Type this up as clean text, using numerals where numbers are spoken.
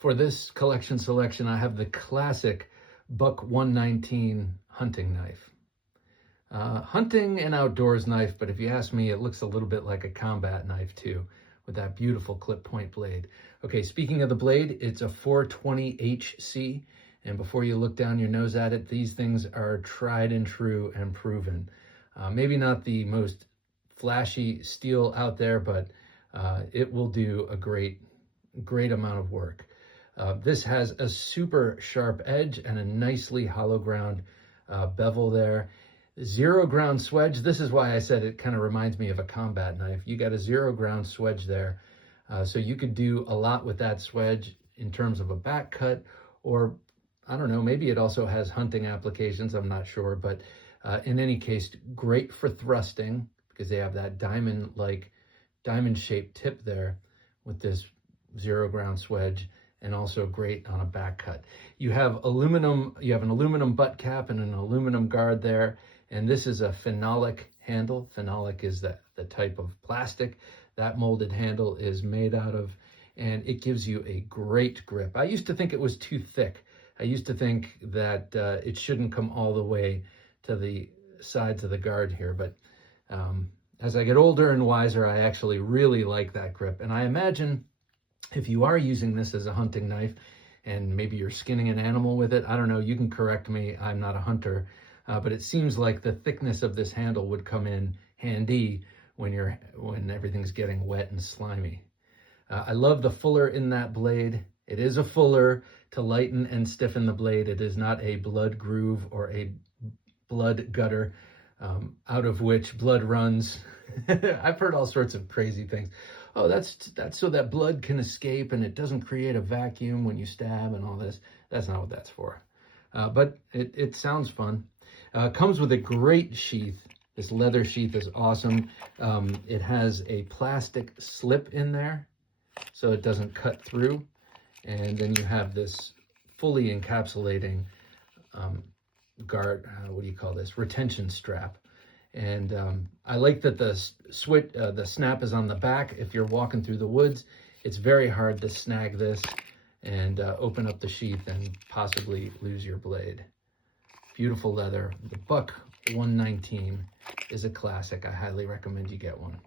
For this collection selection, I have the classic Buck 119 hunting knife. Hunting and outdoors knife, but if you ask me, it looks a little bit like a combat knife too, with that beautiful clip point blade. Okay, speaking of the blade, it's a 420 HC, and before you look down your nose at it, these things are tried and true and proven. Maybe not the most flashy steel out there, but it will do a great amount of work. This has a super sharp edge and a nicely hollow ground bevel there. Zero ground swedge. This is why I said it kind of reminds me of a combat knife. You got a zero ground swedge there. So you could do a lot with that swedge in terms of a back cut, or I don't know, maybe it also has hunting applications. I'm not sure, but in any case, great for thrusting because they have that diamond shaped tip there with this zero ground swedge, and also great on a back cut. You have an aluminum butt cap and an aluminum guard there, and this is a phenolic handle. Phenolic is the type of plastic that molded handle is made out of, and it gives you a great grip. I used to think it was too thick. I used to think that it shouldn't come all the way to the sides of the guard here, but as I get older and wiser, I actually really like that grip. And I imagine if you are using this as a hunting knife and maybe you're skinning an animal with it, I don't know, you can correct me, I'm not a hunter, but it seems like the thickness of this handle would come in handy when everything's getting wet and slimy. I love the fuller in that blade. It is a fuller to lighten and stiffen the blade. It is not a blood groove or a blood gutter out of which blood runs. I've heard all sorts of crazy things. Oh, that's so that blood can escape and it doesn't create a vacuum when you stab and all this. That's not what that's for. But it sounds fun. Comes with a great sheath. This leather sheath is awesome. It has a plastic slip in there so it doesn't cut through. And then you have this fully encapsulating guard, what do you call this? Retention strap. And I like that the snap is on the back. If you're walking through the woods, it's very hard to snag this and open up the sheath and possibly lose your blade. Beautiful leather. The Buck 119 is a classic. I highly recommend you get one.